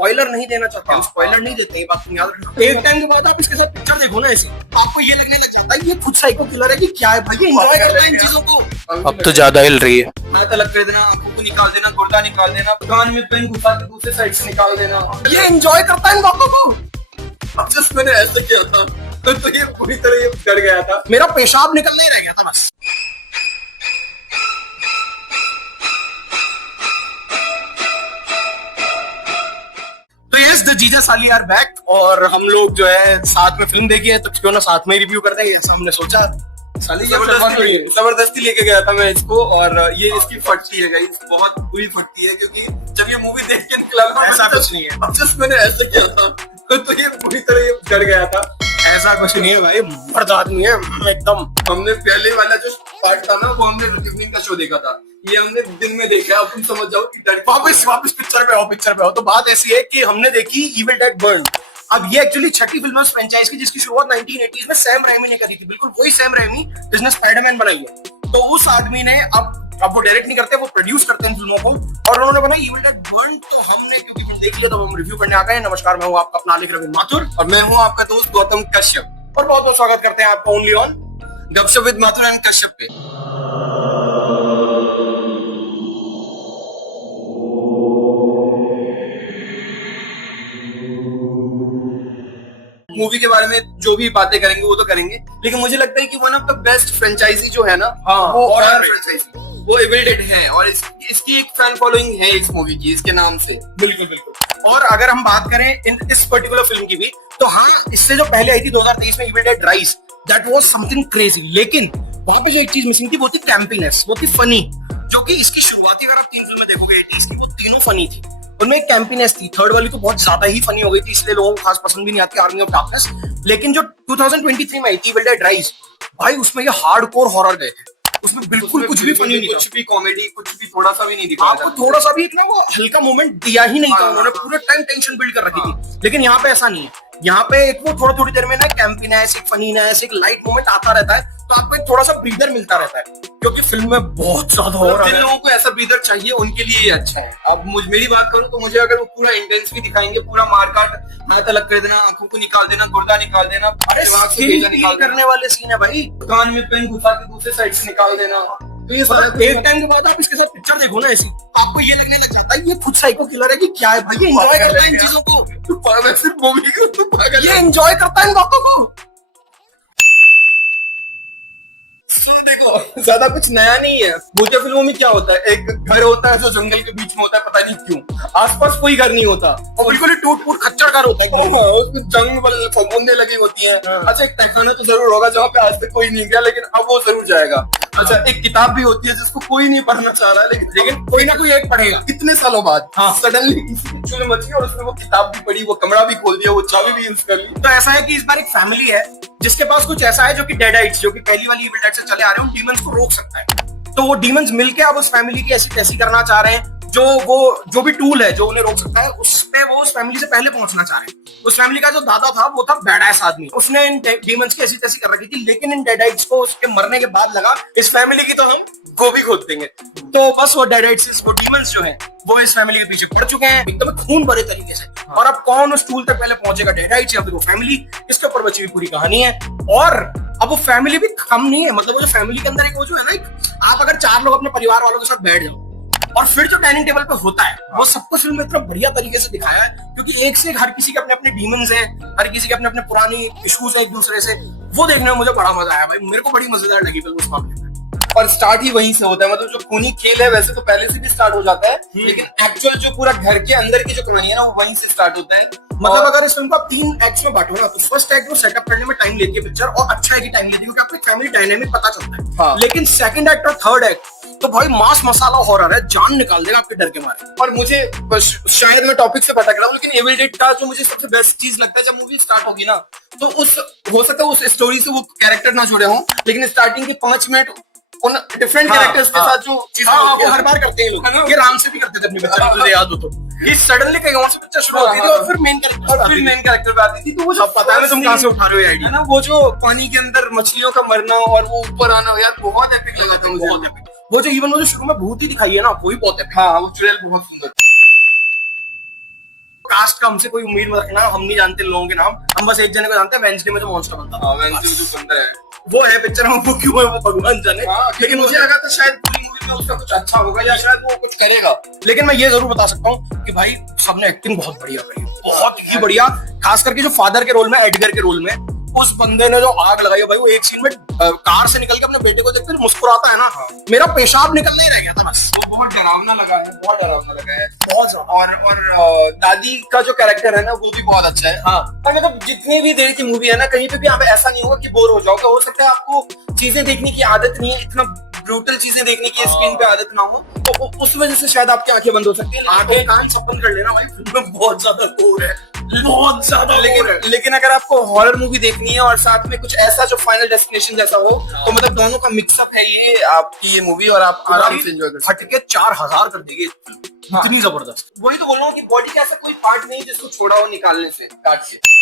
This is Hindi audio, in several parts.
स्पॉइलर नहीं देना चाहते हम, स्पॉइलर नहीं देते, ये बात याद रखना। एक टाइम के बाद आप इसके साथ पिक्चर देखो ना ऐसे, आपको ये लगने लग जाता है ये खुद साइको किलर है कि क्या है भाई, एंजॉय करता है इन चीजों को। अब तो ज्यादा हिल रही है। मैं तलक कर देना, आंखों को निकाल देना, गुर्दा निकाल देना, कान में पेन घुसा के दूसरे साइड से निकाल देना, ये एंजॉय करता है इन बातों को। अब जस्ट मैंने ऐसा किया था तो ये पूरी तरह ये डर गया था, मेरा पेशाब निकलने ही रह गया था बस। तो यस द जीजा साली आर बैक, और हम लोग जो है साथ में फिल्म देखी है तो क्यों ना साथ में रिव्यू करते हैं, ऐसा हमने सोचा। साली जबरदस्ती लेके गया था मैं इसको, और ये इसकी फटती है गाइस, बहुत बुरी फटती है, क्योंकि जब ये मूवी देख के निकला था ऐसा कुछ नहीं है, अब जस्ट मैंने ऐसा किया था तो ये पूरी तरह ये डर गया था। ऐसा कुछ नहीं है भाई, मर्द आदमी है एकदम। हमने पहले वाला जो पार्ट था ना वो हमने इवनिंग का शो देखा था, ये हमने दिन में देखा। अब तुम समझ जाओ कि डर। वापस पिक्चर पे आओ। तो बात ऐसी है कि हमने देखी इविल डेड बर्न। अब ये एक्चुअली छठी फिल्म फ्रेंचाइज की, जिसकी शुरुआत 1980s में सैम रैमी ने करी थी, बिल्कुल वही सैम रैमी जिसने स्पाइडरमैन बनाई है। तो उस आदमी ने अब वो डायरेक्ट नहीं करते, वो प्रोड्यूस करते हैं फिल्मों को, और उन्होंने बनाई इविल डेड बर्न। तो हमने क्योंकि फिल्म देख लिया तो हम रिव्यू करने आ गए। नमस्कार, मैं हूँ आपका अपना आलिक रवि माथुर, और मैं हूँ आपका दोस्त गौतम कश्यप, और बहुत बहुत स्वागत करते हैं आपका ओनली ऑन गपशप विद माथुर एंड कश्यप पे। मूवी के बारे में जो भी बातें करेंगे वो तो करेंगे, लेकिन मुझे लगता है कि one of the best franchise जो है ना, वो हॉरर फ्रेंचाइजी, वो इविल डेड है, और इसकी एक फैन फॉलोइंग है इस मूवी की, इसके नाम से। बिल्कुल। और अगर हम बात करें इस पर्टिकुलर फिल्म की भी, तो हाँ, इससे जो पहले आई थी 2023 में evil dead rise, that was something crazy, लेकिन वहां पे जो एक चीज मिसिंग थी वो थी कैंपीनेस, वो थी फनी, जो कि इसकी शुरुआती अगर आप 3 फिल्में देखोगे 80s की, वो तीनों फनी थी, उनमें एक कैंपीनेस थी। थर्ड वाली तो बहुत ज्यादा ही फनी हो गई थी, इसलिए लोगों को खास पसंद भी नहीं आती, आर्मी ऑफ डार्कनेस। लेकिन जो 2023 में आई थी इविल डेड राइज, भाई उसमें ये हार्डकोर हॉरर गए थे, उसमें बिल्कुल कुछ भी फनी नहीं, कुछ भी कॉमेडी, कुछ भी थोड़ा सा भी नहीं दिखा, आपको थोड़ा सा भी ना वो हल्का मोमेंट दिया ही नहीं था, उन्होंने पूरे टाइम टेंशन बिल्ड कर रखी थी। लेकिन यहाँ पे ऐसा नहीं है, यहाँ पे एक वो थोड़ी देर में ना कैंपीनेस, एक फनीनेस, एक लाइट मोमेंट आता रहता है, तो आपको एक थोड़ा सा ब्रीदर मिलता रहता है, क्योंकि फिल्म में बहुत ज्यादा हो रहा है। जिन लोगों को ऐसा ब्रीदर चाहिए उनके लिए ये अच्छा है। अब मेरी बात करूं तो मुझे अगर वो पूरा इंटेंसली दिखाएंगे, पूरा मारकाट, हाथ अलग कर देना, आंखों को निकाल देना, गुर्दा निकाल देना, करने वाले सीन है भाई, कान में पेन घुसा के दूसरे साइड से निकाल देना, तो ये सारा एक टाइम के बाद आप इसके साथ पिक्चर देखो ना ऐसे, आपको ये लगने लग जाता है ये खुद साइको किलर है कि क्या है भाई, एंजॉय करता है इन चीजों को। सिर्फ मूवी को तू पागल ये एंजॉय करता है इन बातों को। सुन, देखो ज्यादा कुछ नया नहीं है। भूतिया फिल्मों में क्या होता है, एक घर होता है जो जंगल के बीच में होता है, पता नहीं क्यों आसपास कोई घर नहीं होता, और बिल्कुल ही टूट फूट खच्चर घर होता है, उसमें जंगल फफूंदे लगी होती हैं। अच्छा, एक तहखाना तो जरूर होगा जहाँ पे आज तक कोई नहीं गया, लेकिन अब वो जरूर जाएगा। अच्छा, एक किताब भी होती है जिसको कोई नहीं पढ़ना चाह रहा है, लेकिन कोई ना कोई एक पढ़ेगा कितने सालों बाद। सडनली किसी की चुल मची और उसने वो किताब भी पढ़ी, वो कमरा भी खोल दिया, वो चाबी भी यूज कर ली। तो ऐसा है कि इस बार एक फैमिली है जिसके पास कुछ ऐसा है जो कि डेडाइट्स, जो कि पहली वाली इविल डेड से चले आ रहे हैं, डीमंस को रोक सकता है। तो वो डीमंस मिलके अब उस फैमिली की ऐसी तैसी करना चाह रहे हैं, जो भी टूल है जो उन्हें रोक सकता है, उस पे वो उस फैमिली से पहले पहुंचना चाह रहे हैं। उस फैमिली का जो दादा था वो था बैडएस आदमी, उसने इन डीमंस की ऐसी तैसी कर रखी थी, लेकिन इन डेडाइट्स को उसके मरने के बाद लगा इस फैमिली की तो हम गोभी खोद देंगे। तो बस वो डेडाइट्स, वो डीमंस जो है वो इस फैमिली के पीछे पड़ चुके हैं एकदम खून भरे तरीके से। और अब कौन उस टूल तक पहले पहुंचेगा, डेडाइट्स या फिर वो फैमिली, इसके ऊपर बची हुई पूरी कहानी है। और अब वो फैमिली भी कम नहीं है, मतलब वो जो फैमिली के अंदर एक वो जो है ना, आप अगर 4 लोग अपने परिवार वालों के साथ बैठ जाओ और फिर जो डाइनिंग टेबल पे होता है, वो सब कुछ फिल्म में इतना बढ़िया तरीके से दिखाया है, क्योंकि एक से एक हर किसी के अपने अपने डीमंस हैं, हर किसी के अपने अपने पुरानी इश्यूज हैं एक दूसरे से। वो देखने में मुझे बड़ा मजा आया भाई, मेरे को बड़ी मजेदार लगी फिल्म उस मामले में। और स्टार्ट ही वहीं से होता है, मतलब जो खूनी खेल है वैसे तो पहले से भी स्टार्ट हो जाता है, लेकिन एक्चुअल जो पूरा घर के अंदर की जो कहानी है ना, वो वहीं से स्टार्ट होता है। मतलब अगर इस फिल्म को आप 3 एक्ट्स में बांटो ना, तो फर्स्ट एक्ट वो सेटअप करने में टाइम लेती है पिक्चर, और अच्छा है कि टाइम लेती है क्योंकि आपको फैमिली डायनामिक पता चलता है। लेकिन सेकंड एक्ट और थर्ड एक्ट तो भाई मास मसाला हॉरर है, जान निकाल देगा आपके डर के मारे। और मुझे शायद मैं टॉपिक से भटक रहा हूँ, लेकिन इविल डेड का जो मुझे सबसे बेस्ट चीज लगता है, जब मूवी स्टार्ट होगी ना, तो हो सकता है उस स्टोरी से वो कैरेक्टर ना जुड़े हों, लेकिन स्टार्टिंग के 5 मिनट उन डिफरेंट कैरेक्टर्स के साथ जो चीजें वो हर बार करते हैं लोग, ये राम से भी करते थे अपने बच्चे को, तुझे याद हो तो ये सडनली कहीं और से पिक्चर शुरू होती थी और फिर मेन कैरेक्टर पे आती थी। तो वो जो पता है तुम कहां से उठा रहे हो आइडिया ना, वो जो पानी के अंदर मछलियों का मरना और वो ऊपर आना, यार बहुत एपिक लगा था मुझे। बहुत एपिक। वो जो इवन वो जो शुरू में भूत ही दिखाई है ना, वो भी बहुत एपिक। हाँ, वो चुड़ैल बहुत सुंदर। कास्ट का हमसे कोई उम्मीद मत रखना, हम नहीं जानते लोगों के नाम, हम बस एक जने को जानते हैं, वेंसडे में जो मॉन्स्टर बनता था। वेंसडे जो बंदा है वो है पिक्चर में, वो क्यों है वो भगवान जाने। लेकिन मुझे लगा था शायद पूरी मूवी में उसका कुछ अच्छा होगा या शायद वो कुछ करेगा। लेकिन मैं ये जरूर बता सकता हूँ कि भाई सबने एक्टिंग बहुत बढ़िया करी, बहुत ही बढ़िया। खास करके जो फादर के रोल में, एडगर के रोल में, उस बंदे ने जो आग लगाई है भाई, वो एक सीन में कार से निकल के अपने बेटे को देखते मुस्कुराता है ना, मेरा पेशाब निकलने ही रह गया था बस। वो बहुत डरावना लगा है, बहुत डरावना लगा है, बहुत ज्यादा। और दादी का जो कैरेक्टर है ना वो भी बहुत अच्छा है। हाँ, और मतलब जितनी भी देर की मूवी है ना, कहीं पे भी आप ऐसा नहीं होगा कि बोर हो जाओगे। हो सकता है आपको चीजें देखने की आदत नहीं है, इतना ब्रूटल चीजें देखने की स्क्रीन पे आदत ना हो, तो उस वजह से शायद आपकी आंखें बंद हो सकती है। आंखें कान सब बंद कर लेना भाई, फिल्म में बहुत ज्यादा गोर है, बहुत ज्यादा गोर है। लेकिन अगर आपको हॉरर मूवी देखनी है और साथ में कुछ ऐसा जो फाइनल डेस्टिनेशन जैसा हो, तो मतलब दोनों का मिक्सअप है ये आपकी ये मूवी, और आप आराम से एंजॉय कर सकते हटके 4000 कर देगी इतनी जबरदस्त। हो। वही तो बोल रहा हूँ कि बॉडी का ऐसा कोई पार्ट नहीं जिसको छोड़ा हो निकालने से, काट के।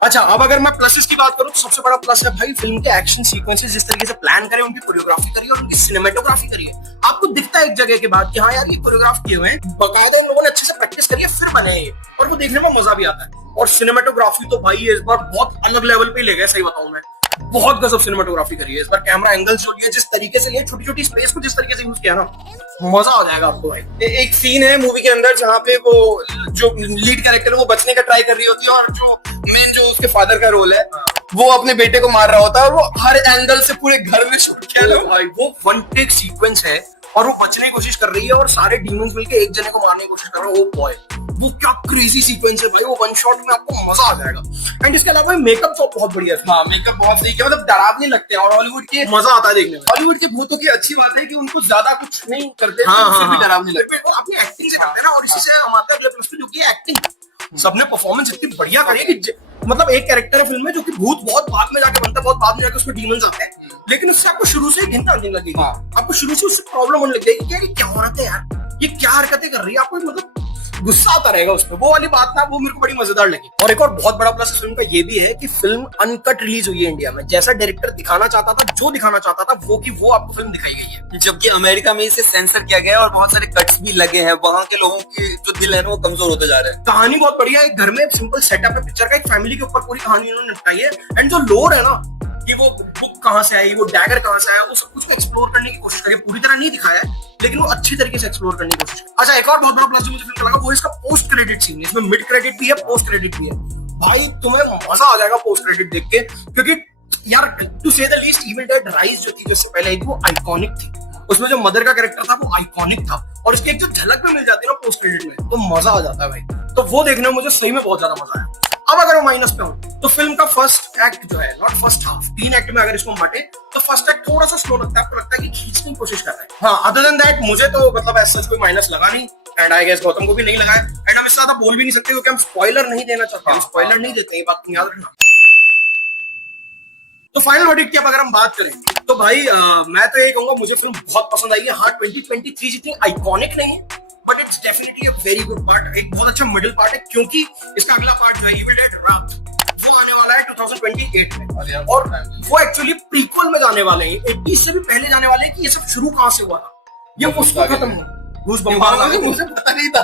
अच्छा, अब अगर मैं प्लसेस की बात करूं तो सबसे बड़ा प्लस है भाई फिल्म के एक्शन सीक्वेंसेस जिस तरीके से प्लान करे, उनकी कोरियोग्राफी करी और उनकी सिनेमेटोग्राफी करी है। आपको दिखता है एक जगह के बाद कि हाँ यार ये कोरियोग्राफ किए हुए हैं, बाकायदा इन लोगों ने अच्छे से प्रैक्टिस करी है, फिर बने हैं ये, और वो देखने में मजा भी आता है। और सिनेमेटोग्राफी तो भाई इस बार बहुत अलग लेवल पे ले गए, सही बताऊं मैं, बहुत गजब सिनेमेटोग्राफी करी है इस बार। कैमरा एंगल्स जो लिए, जिस तरीके से लिए, छोटी छोटी स्पेस को जिस तरीके से यूज किया ना, मजा आ जाएगा आपको भाई। एक सीन है मूवी के अंदर जहाँ पे वो जो लीड कैरेक्टर है वो बचने का ट्राई कर रही होती है, और जो मेन जो उसके फादर का रोल है वो अपने बेटे को मार रहा होता है, और वो हर एंगल से पूरे घर में शूट किया है भाई। वो वन टेक सीक्वेंस है और वो बचने की कोशिश कर रही है और सारे डीमंस मिलके एक जने को मारने की कोशिश कर रहे हैं। ओ बॉय, वो क्या क्रेजी सीक्वेंस है भाई, वो वन शॉट में आपको मजा आ जाएगा। एंड इसके अलावा मेकअप जॉब बहुत बढ़िया है। हाँ, मेकअप बहुत सही है, मतलब डरावने लगते हैं। और हॉलीवुड के मजा आता है देखने में। हॉलीवुड के भूतों की अच्छी बात है कि उनको ज्यादा कुछ नहीं करते, हाँ, फिर भी हाँ, डरावने लगते हैं। अपनी एक्टिंग से करते हैं ना, और इसी से हम आते हैं अगले प्रश्न, जो कि एक्टिंग। सबने परफॉर्मेंस इतनी बढ़िया करी है कि मतलब एक कैरेक्टर है फिल्म में जो कि भूत बहुत बाद में जाके बनता है, बहुत बाद में जाके उसमें डीमंस आते हैं, लेकिन उससे आपको शुरू से घिनता आने लगेगी। आपको शुरू से उससे प्रॉब्लम होने लग जाएगी कि क्या हो रहा था यार, ये क्या हरकतें कर रही है, आपको मतलब गुस्सा आता रहेगा उसमें। वो वाली बात ना, वो मेरे को बड़ी मजेदार लगी। और एक और बहुत बड़ा प्लस फिल्म का ये भी है कि फिल्म अनकट रिलीज हुई है इंडिया में। जैसा डायरेक्टर दिखाना चाहता था, जो दिखाना चाहता था, वो की वो आपको फिल्म दिखाई गई है। जबकि अमेरिका में इसे सेंसर किया गया है और बहुत सारे कट्स भी लगे हैं। वहां के लोगों के जो दिल है ना वो कमजोर होते जा रहे हैं। कहानी बहुत बढ़िया है, एक घर में सिंपल सेटअप है पिक्चर का, एक फैमिली के ऊपर पूरी कहानी उन्होंने निपटाई है। एंड जो लोर है ना कि वो बुक कहां से आई, वो डैगर कहां से आया, वो सब कुछ को एक्सप्लोर करने की कोशिश करी। पूरी तरह नहीं दिखाया है, लेकिन वो अच्छी तरीके से एक्सप्लोर करने की कोशिश की। अच्छा, एक और बहुत बड़ा प्लस जो मुझे फिल्म का लगा वो इसका पोस्ट क्रेडिट सीन। इसमें मिड क्रेडिट भी है, पोस्ट क्रेडिट भी है। भाई तुम्हें मजा आ जाएगा पोस्ट क्रेडिट देख के, क्योंकि यार टू से the least evil dead rise जो थी, जो इससे पहले आई थी, वो आइकॉनिक थी। उसमें जो मदर का कैरेक्टर था वो आइकॉनिक था, और इसकी एक जो झलक में मिल जाती है ना पोस्ट क्रेडिट में, तो मजा आ जाता है भाई। तो वो देखने में मुझे सही में बहुत ज्यादा मजा आया। अब अगर मैं माइनस पे हूं तो फिल्म का फर्स्ट एक्ट जो है, नॉट फर्स्ट हाफ, 3 एक्ट में अगर इसको बांटे तो फर्स्ट एक्ट थोड़ा सा स्लो लगता है, आपको लगता है कि खींचने की कोशिश कर रहा है। हाँ, अदर देन दैट मुझे तो मतलब ऐसा कोई माइनस लगा नहीं, एंड आई गेस गौतम को भी नहीं लगा है। एंड हम इससे ज्यादा बोल भी नहीं सकते क्योंकि हम स्पॉइलर नहीं देना चाहते, हम स्पॉइलर नहीं देते, ये बात याद रखना। तो फाइनल वर्डिक्ट की अब अगर हम बात करें तो भाई मैं तो ये कहूंगा मुझे फिल्म बहुत पसंद आई है। हाँ, 2023 जितनी आइकॉनिक नहीं है, but it's definitely a very good part, एक बहुत अच्छा मिडिल पार्ट है, क्योंकि इसका अगला पार्ट जो है इविल डेड रात, वो आने वाला है 2028 में, और वो एक्चुअली प्रीक्वल में जाने वाले हैं, 80 से भी पहले जाने वाले हैं कि ये सब शुरू कहां से हुआ था, ये उसको खत्म हुआ। घूस बम्बार मुझे पता नहीं था।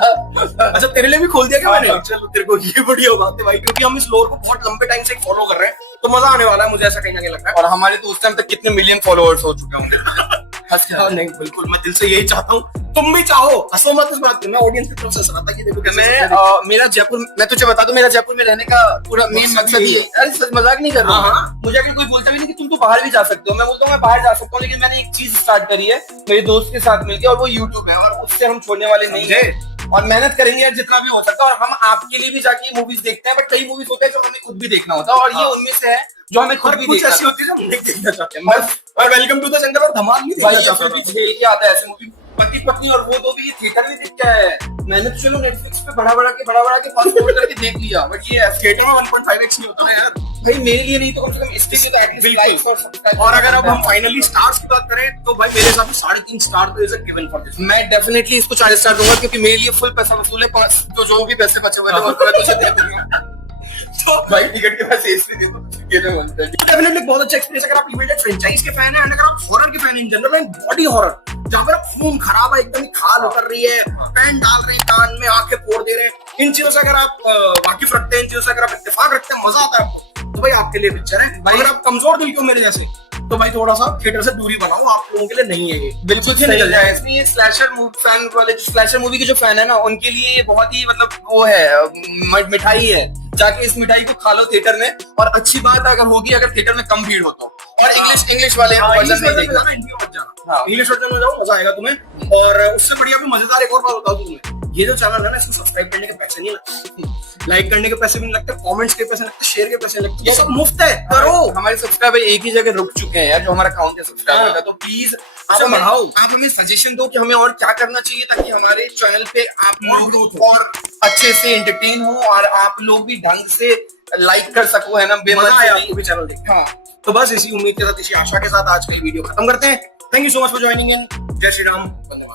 अच्छा, तेरे लिए भी खोल दिया क्या मैंने? चलो, तेरे को ये बढ़िया बात है भाई, क्योंकि हम इस लोर को बहुत लंबे टाइम से फॉलो कर रहे हैं, तो मजा आने वाला है, मुझे ऐसा कहीं ना कहीं लगता है। और हमारे तो उस टाइम तक कितने मिलियन फॉलोअर्स हो चुके होंगे। नहीं, बिल्कुल, मैं दिल से यही चाहता हूँ, तुम भी चाहो, हंसो मत उस बात पे। मैं ऑडियंस की तरफ से सुनाता कि देखो मेरा जयपुर, मैं तुझे बता दूं, मेरा जयपुर में रहने का पूरा मेन मकसद ही है। अरे सच मजाक नहीं कर रहा हूँ। मुझे अगर कोई बोलता भी नहीं कि तुम तो बाहर भी जा सकते हो, मैं बोलता हूँ मैं बाहर जा सकता हूँ, लेकिन मैंने एक चीज स्टार्ट करी है मेरे दोस्त के साथ मिलकर, और वो यूट्यूब है, और उससे हम छोड़ने वाले नहीं है, और मेहनत करेंगे यार जितना भी हो सकता है। और हम आपके लिए भी जाके मूवीज देखते हैं, बट कई मूवीज होते हैं जो हमें खुद भी देखना होता है, और ये उनमें से है जो हमें खुद भी देखना ऐसी होती है जो हम नहीं देखना चाहते हैं। और वेलकम टू द जंगल और धमाल नहीं देखना चाहते, झेल के आता है ऐसे मूवी। पति पत्नी और वो दो भी ये थिएटर में दिखता है, मैंने तो चलो नेटफ्लिक्स पे बढ़ा बढ़ा के फास्ट फॉरवर्ड करके देख लिया, बट ये थिएटर में 1.5x नहीं होता है यार भाई, मेरे लिए नहीं तो कम से कम इसके लिए तो एटलीस्ट लाइक्स और सब्सक्राइब। और अगर अब हम फाइनली स्टार्स की बात करें तो भाई मेरे हिसाब से 3.5 स्टार तो is a given for this. मैं डेफिनेटली इसको 4 स्टार दूंगा, क्योंकि मेरे लिए फुल पैसा वसूल है, जो भी पैसे बचे हुए हैं वो मैं तुझे दे दूंगा। तो भाई टिकट के पैसे इसलिए दे दो, ये तो डेफिनेटली बहुत अच्छा एक्सपीरियंस। अगर आप इविल डेड फ्रेंचाइज के फैन हैं, अगर आप हॉरर के fan in general, body horror जहाँ पर खून खराब है, एकदम ही खाल उतर रही है, पैन डाल रहे हैं कान में, आंखें फोड़ दे रहे हैं, इन चीजों से अगर आप वाकिफ रखते हैं, इन चीजों से अगर आप इत्तेफाक रखते हैं, मजा आता है तो भाई आपके लिए पिक्चर है। भाई अगर आप कमजोर दिल क्यों मेरे जैसे, तो भाई थोड़ा सा थिएटर से दूरी बनाओ, आप लोगों के लिए नहीं है ये, बिल्कुल से सही निकल है। जाए। इसलिए स्लैशर फैन वाले, स्लैशर मूवी के जो फैन है ना, उनके लिए ये बहुत ही मतलब वो है, मिठाई है। जाके इस मिठाई को खा लो थिएटर में, और अच्छी बात अगर होगी अगर थिएटर में कम भीड़ हो तो। और इंग्लिश वाले वर्जन नहीं देखना। इंग्लिश वर्जन में जाओ, मजा आएगा तुम्हें। और उससे बढ़िया भी मजेदार एक और बात बताऊं तुम्हें, ये जो चैनल है ना, इसको सब्सक्राइब करने के पैसे नहीं लगते, लाइक करने के पैसे भी नहीं लगते, कमेंट्स के पैसे लगते, शेयर के पैसे लगते, ये सब मुफ्त है। करो। हमारे सब्सक्राइबर एक ही जगह रुक चुके हैं यार, जो हमारा अकाउंट है सब्सक्राइबर का, तो प्लीज आप हमें सजेशन दो कि हमें और क्या करना चाहिए, ताकि हमारे चैनल पे आप लोग और अच्छे से एंटरटेन हो, और आप लोग भी ढंग से लाइक कर सको, है ना, मजा आया नहीं। आपको भी चैनल देख। हाँ, तो बस इसी उम्मीद के साथ, इसी आशा के साथ आज का वीडियो खत्म करते हैं। Thank you so much for joining in. जय श्री राम।